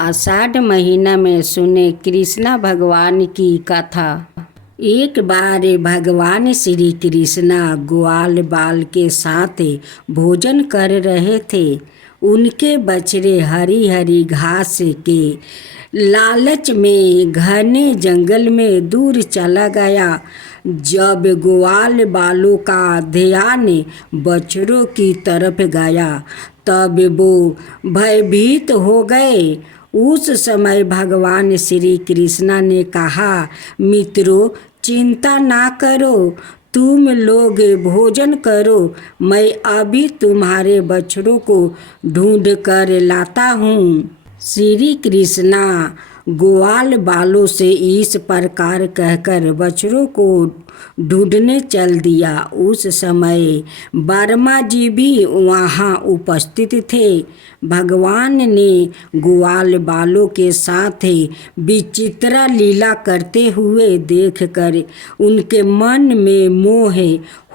आषाढ़ महीना में सुने कृष्णा भगवान की कथा। एक बार भगवान श्री कृष्णा ग्वाल बाल के साथ भोजन कर रहे थे। उनके बछड़े हरी हरी घास के लालच में घने जंगल में दूर चला गया। जब ग्वाल बालों का ध्यान बछड़ों की तरफ गया तब वो भयभीत हो गए। उस समय भगवान श्री कृष्णा ने कहा, मित्रों चिंता ना करो, तुम लोग भोजन करो, मैं अभी तुम्हारे बछड़ों को ढूंढ कर लाता हूँ। श्री कृष्णा ग्वाल बालों से इस प्रकार कहकर बछड़ों को ढूंढने चल दिया। उस समय वर्मा जी भी वहाँ उपस्थित थे। भगवान ने ग्वाल बालों के साथ विचित्र लीला करते हुए देखकर उनके मन में मोह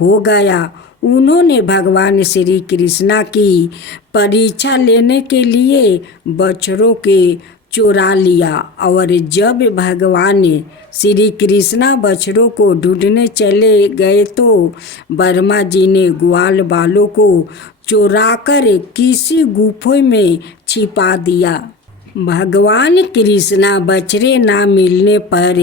हो गया। उन्होंने भगवान श्री कृष्णा की परीक्षा लेने के लिए बछड़ों के चुरा लिया और जब भगवान श्री कृष्णा बछड़ों को ढूंढने चले गए तो वर्मा जी ने ग्वाल बालों को चुराकर किसी गुफे में छिपा दिया। भगवान कृष्णा बछड़े ना मिलने पर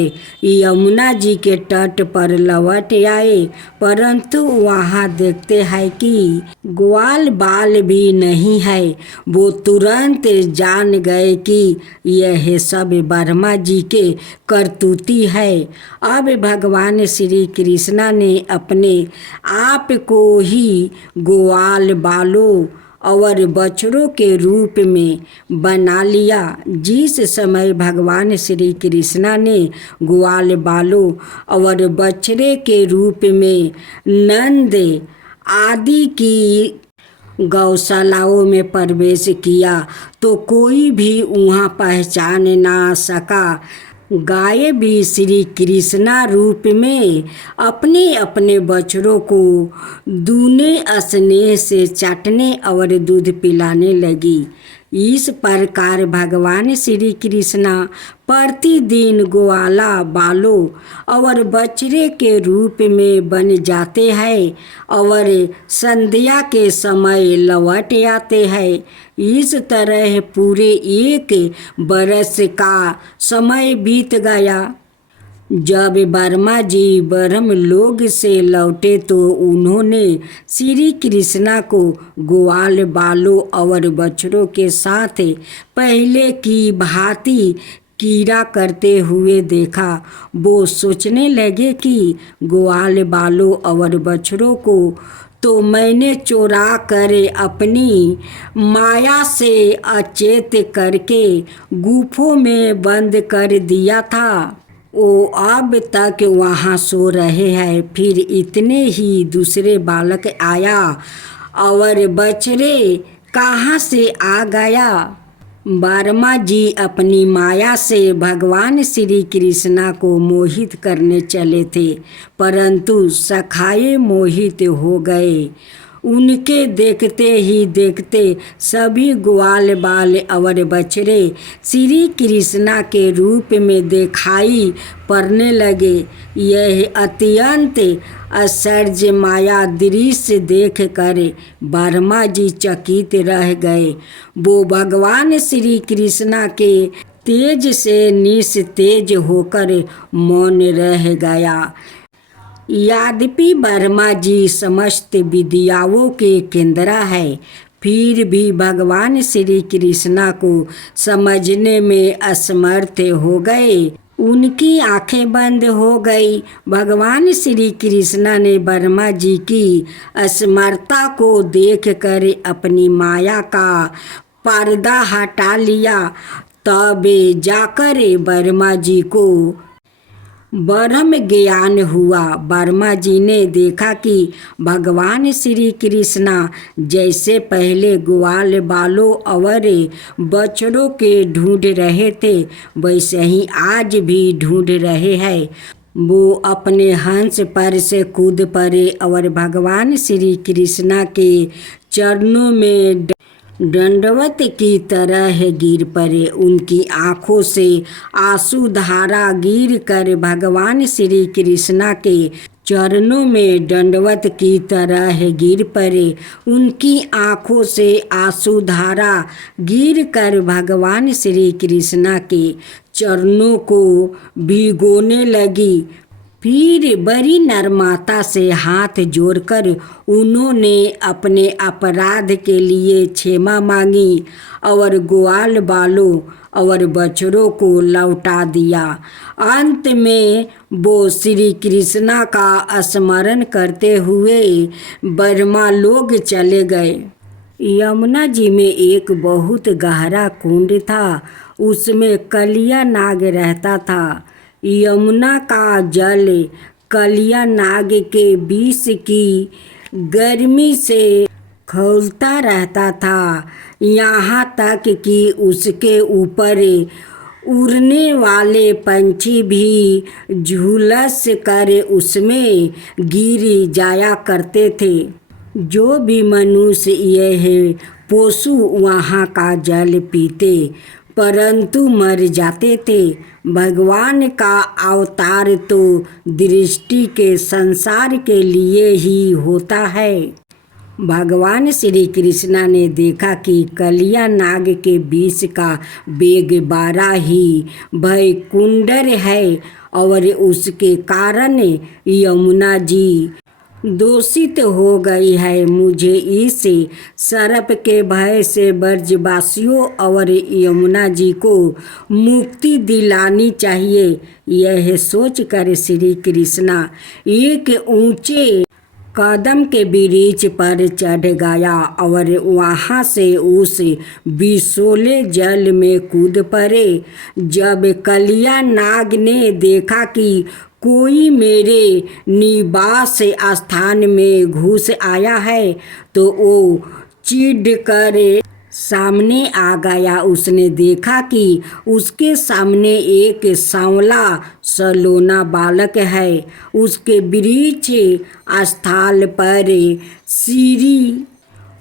यमुना जी के तट पर लौट आए, परंतु वहाँ देखते हैं कि ग्वाल बाल भी नहीं है। वो तुरंत जान गए कि यह सब वर्मा जी के करतूती है। अब भगवान श्री कृष्णा ने अपने आप को ही ग्वाल बालों और बछड़ों के रूप में बना लिया। जिस समय भगवान श्री कृष्णा ने ग्वाल बालों और बछड़े के रूप में नंद आदि की गौशालाओं में प्रवेश किया तो कोई भी वहाँ पहचान ना सका। गाय भी श्री कृष्णा रूप में अपने अपने बछड़ों को दूने स्नेह से चाटने और दूध पिलाने लगी। इस प्रकार भगवान श्री कृष्णा प्रतिदिन ग्वाला बालों और बछड़े के रूप में बन जाते हैं और संध्या के समय लौट आते हैं। इस तरह पूरे 1 बरस का समय बीत गया। जब वर्मा जी ब्रह्मलोक से लौटे तो उन्होंने श्री कृष्णा को ग्वाल बालों और बछड़ों के साथ पहले की भांति कीड़ा करते हुए देखा। वो सोचने लगे कि ग्वाल बालों और बछड़ों को तो मैंने चुरा कर अपनी माया से अचेत करके गुफों में बंद कर दिया था। वो अब तक वहाँ सो रहे हैं। फिर इतने ही दूसरे बालक आया और बछड़े कहाँ से आ गया। वर्मा जी अपनी माया से भगवान श्री कृष्णा को मोहित करने चले थे, परंतु सखाए मोहित हो गए। उनके देखते ही देखते सभी ग्वाल बाल और बछड़े श्री कृष्णा के रूप में दिखाई पड़ने लगे। यह अत्यंत आश्चर्य माया दृश्य देख कर वर्मा जी चकित रह गए। वो भगवान श्री कृष्णा के तेज से निस्तेज होकर मौन रह गया। यद्यपि वर्मा जी समस्त विद्याओं के केंद्र है, फिर भी भगवान श्री कृष्णा को समझने में असमर्थ हो गए। उनकी आंखें बंद हो गई। भगवान श्री कृष्णा ने वर्मा जी की असमर्थता को देखकर अपनी माया का पर्दा हटा लिया। तब जाकर वर्मा जी को ब्रह्म ज्ञान हुआ। वर्मा जी ने देखा कि भगवान श्री कृष्णा जैसे पहले ग्वाल बालों और बछड़ों के ढूंढ रहे थे वैसे ही आज भी ढूंढ रहे हैं। वो अपने हंस पर से कूद पड़े और भगवान श्री कृष्णा के चरणों में दंडवत की तरह गिर पड़े। उनकी आंखों से आंसू धारा गिर कर भगवान श्री कृष्णा के चरणों में दंडवत की तरह गिर पड़े। उनकी आंखों से आंसू धारा गिर कर भगवान श्री कृष्णा के चरणों को भिगोने लगी। फिर बड़ी नम्रता से हाथ जोड़कर उन्होंने अपने अपराध के लिए क्षमा मांगी और ग्वाल बालों और बछड़ों को लौटा दिया। अंत में वो श्री कृष्णा का स्मरण करते हुए ब्रह्मा लोग चले गए। यमुना जी में एक बहुत गहरा कुंड था। उसमें कलिया नाग रहता था। यमुना का जल कलिया नाग के विष की गर्मी से खौलता रहता था, यहाँ तक कि उसके ऊपर उड़ने वाले पंछी भी झुलस कर उसमें गिर जाया करते थे। जो भी मनुष्य यह पशु वहाँ का जल पीते परंतु मर जाते थे। भगवान का अवतार तो दृष्टि के संसार के लिए ही होता है। भगवान श्री कृष्णा ने देखा कि कलिया नाग के विष का वेग 12 ही भयकुंडर है और उसके कारण यमुना जी दूषित हो गई है। मुझे इस सर्प के भय से ब्रजवासियों और यमुना जी को मुक्ति दिलानी चाहिए। यह सोचकर श्री कृष्णा एक ऊंचे कदम के वृक्ष पर चढ़ गया और वहाँ से उस विषोले जल में कूद पड़े। जब कलिया नाग ने देखा कि कोई मेरे निवास स्थान में घुस आया है तो वो चिढ़ कर सामने आ गया। उसने देखा कि उसके सामने एक सांवला सलोना बालक है। उसके वृक्ष स्थल पर श्री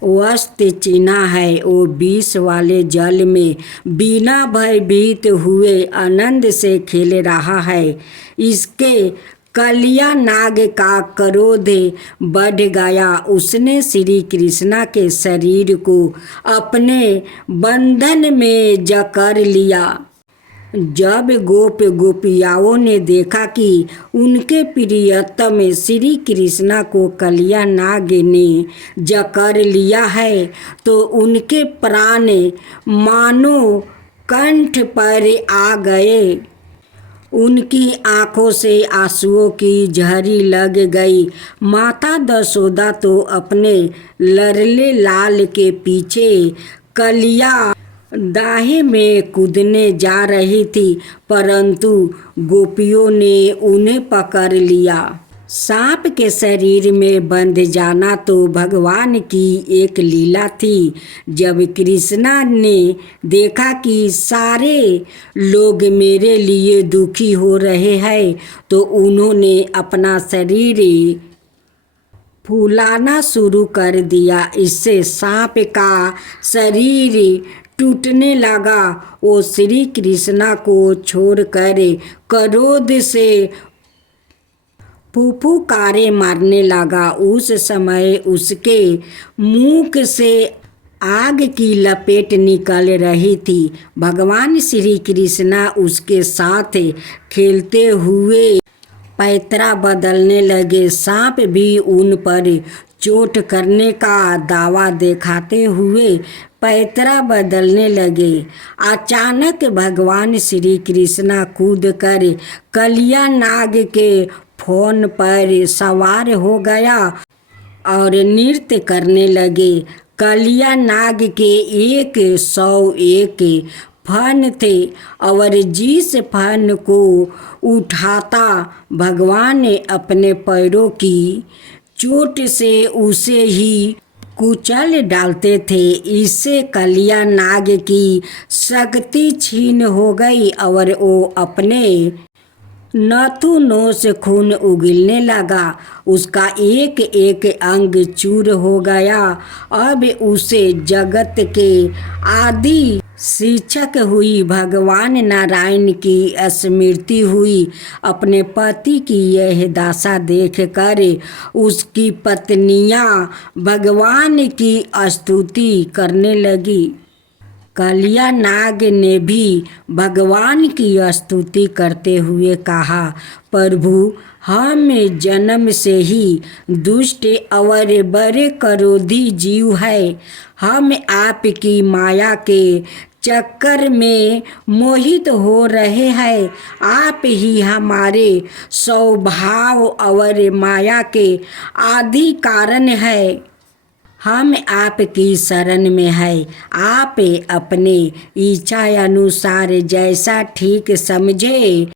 वस्त्र चिन्ह है। वो विष वाले जल में बिना भयभीत हुए आनंद से खेल रहा है। इसके कलिया नाग का क्रोध बढ़ गया। उसने श्री कृष्णा के शरीर को अपने बंधन में जकड़ लिया। जब गोप गोपियाओं ने देखा कि उनके प्रियतम श्री कृष्णा को कलिया नाग ने जकड़ लिया है तो उनके प्राण मानो कंठ पर आ गए। उनकी आंखों से आंसुओं की झड़ी लग गई। माता दशोदा तो अपने लड़ले लाल के पीछे कलिया दाहे में कूदने जा रही थी परंतु गोपियों ने उन्हें पकड़ लिया। सांप के शरीर में बंध जाना तो भगवान की एक लीला थी। जब कृष्णा ने देखा कि सारे लोग मेरे लिए दुखी हो रहे हैं तो उन्होंने अपना शरीर फूलाना शुरू कर दिया। इससे सांप का शरीर टूटने लगा। वो श्री कृष्णा को छोड़कर क्रोध से फुफुकारे मारने लगा। उस समय उसके मुख से आग की लपेट निकल रही थी। भगवान श्री कृष्णा उसके साथ खेलते हुए पैतरा बदलने लगे। सांप भी उन पर चोट करने का दावा दिखाते हुए पैतरा बदलने लगे। अचानक भगवान श्री कृष्णा कूदकर कलिया नाग के फोन पर सवार हो गया और नृत्य करने लगे। कलिया नाग के 101 फन थे और जिस फन को उठाता भगवान अपने पैरों की चोट से उसे ही कुचल डालते थे। इससे कलिया नाग की शक्ति छीन हो गई और वो अपने नाखूनों से खून उगलने लगा। उसका एक एक अंग चूर हो गया। अब उसे जगत के आदि शिक्षक हुई भगवान नारायण की स्मृति हुई। अपने पति की यह दशा देख कर उसकी पत्नियां भगवान की स्तुति करने लगी। कालिया नाग ने भी भगवान की स्तुति करते हुए कहा, प्रभु, हम जन्म से ही दुष्ट और बड़े क्रोधी जीव है। हम आपकी माया के चक्कर में मोहित हो रहे हैं। आप ही हमारे स्वभाव और माया के आदि कारण है। हम आपकी शरण में है। आप अपने इच्छा अनुसार जैसा ठीक समझे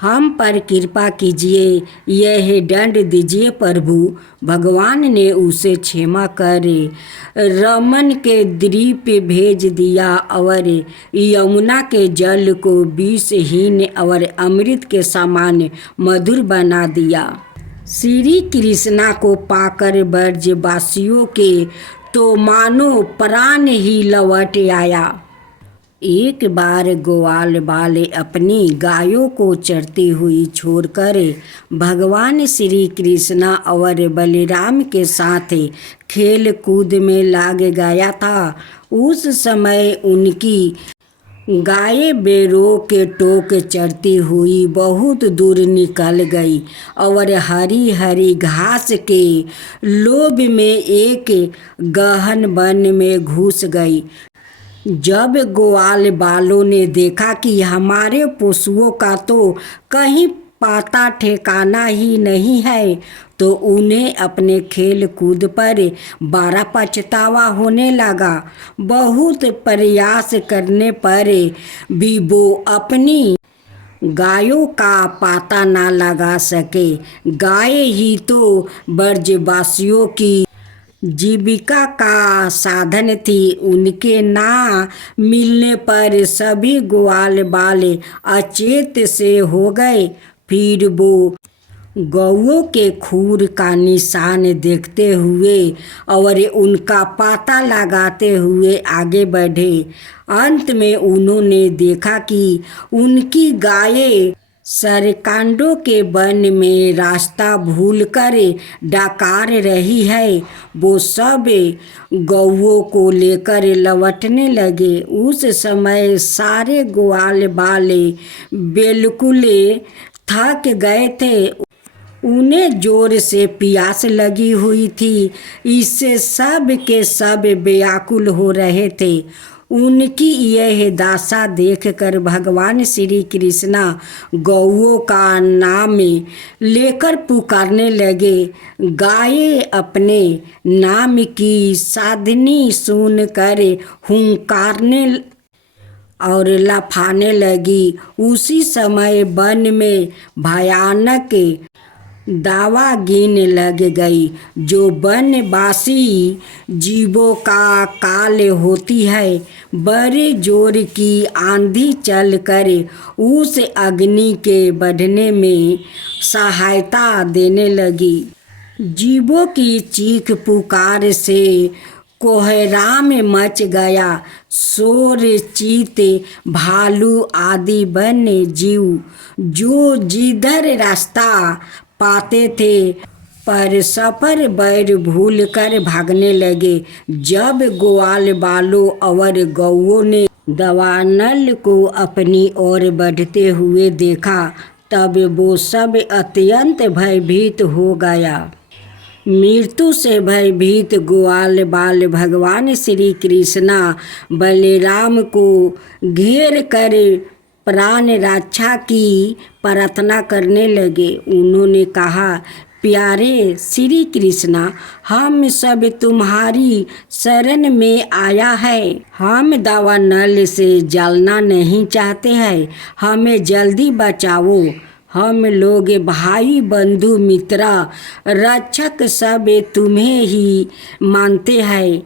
हम पर कृपा कीजिए, यह दंड दीजिए प्रभु। भगवान ने उसे क्षमा कर रमन के द्वीप भेज दिया और यमुना के जल को विषहीन और अमृत के समान मधुर बना दिया। श्री कृष्णा को पाकर ब्रजवासियों के तो मानो प्राण ही लौट आया। एक बार ग्वाल वाले अपनी गायों को चरती हुई छोड़कर भगवान श्री कृष्णा और बलराम के साथ खेल कूद में लग गया था। उस समय उनकी गाय बेरों के टोक चरती हुई बहुत दूर निकल गई और हरी हरी घास के लोभ में एक गहन वन में घुस गई। जब ग्वाल वालों ने देखा कि हमारे पशुओं का तो कहीं पता ठिकाना ही नहीं है, तो उन्हें अपने खेल कूद पर बड़ा पछतावा होने लगा। बहुत प्रयास करने पर भी वो अपनी गायों का पता न लगा सके। गाय ही तो ब्रजवासियों की जीविका का साधन थी। उनके ना मिलने पर सभी ग्वाल वाले अचेत से हो गए। फिर वो गौओं के खूर का निशान देखते हुए और उनका पता लगाते हुए आगे बढ़े। अंत में उन्होंने देखा कि उनकी गायें सरकांडों के वन में रास्ता भूलकर डकार रही है। वो सब गौओं को लेकर लौटने लगे। उस समय सारे ग्वाल वाले बिल्कुल थक गए थे। उन्हें जोर से प्यास लगी हुई थी। इससे सब के सब व्याकुल हो रहे थे। उनकी यह दशा देखकर भगवान श्री कृष्णा गौओं का नाम लेकर पुकारने लगे। गायें अपने नाम की साधनी सुनकर हुंकारने और लफाने लगी। उसी समय वन में भयानक दावाग्नि लग गई, जो वनवासी जीवों का काल होती है। बड़े जोर की आंधी चलकर उस अग्नि के बढ़ने में सहायता देने लगी। जीवों की चीख पुकार से कोहराम मच गया। शोर, चीते, भालू आदि वन्य जीव जो जिधर रास्ता पाते थे परस्पर बैर भूल कर भागने लगे। जब ग्वाल वालों और गौओं ने दावानल को अपनी ओर बढ़ते हुए देखा, तब वो सब अत्यंत भयभीत हो गया। मृत्यु से भयभीत ग्वाल बाल भगवान श्री कृष्णा बलराम को घेर कर प्राण रक्षा की प्रार्थना करने लगे। उन्होंने कहा, प्यारे श्री कृष्णा, हम सब तुम्हारी शरण में आया है। हम दावानल से जलना नहीं चाहते हैं। हमें जल्दी बचाओ। हम लोग भाई बंधु मित्र रक्षक सब तुम्हें ही मानते हैं।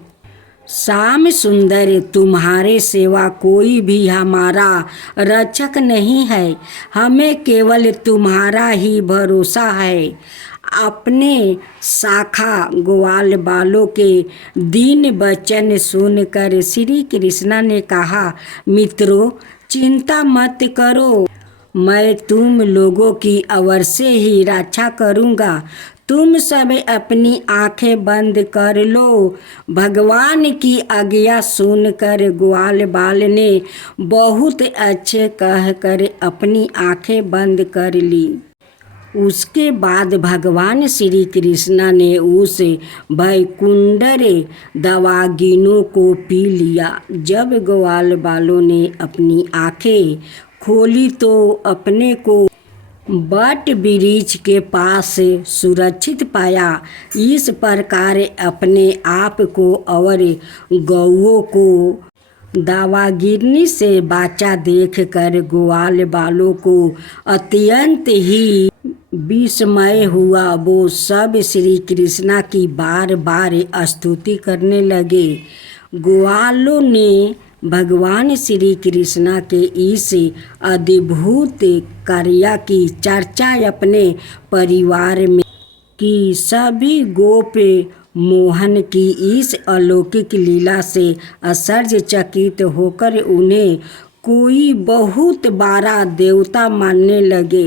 श्याम सुंदर तुम्हारे सिवा कोई भी हमारा रक्षक नहीं है, हमें केवल तुम्हारा ही भरोसा है। अपने शाखा ग्वाल बालों के दीन वचन सुनकर श्री कृष्ण ने कहा, मित्रों चिंता मत करो, मैं तुम लोगों की अवश्य ही रक्षा करूँगा। तुम सब अपनी आंखें बंद कर लो। भगवान की आज्ञा सुनकर ग्वाल बाल ने बहुत अच्छे कहकर अपनी आंखें बंद कर ली। उसके बाद भगवान श्री कृष्ण ने उस भयकुंडर दावाग्नि को पी लिया। जब ग्वाल बालों ने अपनी आंखें खोली तो अपने को बट वृक्ष के पास सुरक्षित पाया। इस प्रकार अपने आप को और गौओं को दावाग्नि से बचा देखकर ग्वाल बालों को अत्यंत ही विस्मय हुआ। वो सब श्री कृष्ण की बार बार स्तुति करने लगे। ग्वालों ने भगवान श्री कृष्ण के इस अद्भुत कार्य की चर्चा अपने परिवार में की। सभी गोप मोहन की इस अलौकिक लीला से आश्चर्यचकित होकर उन्हें कोई बहुत बड़ा देवता मानने लगे।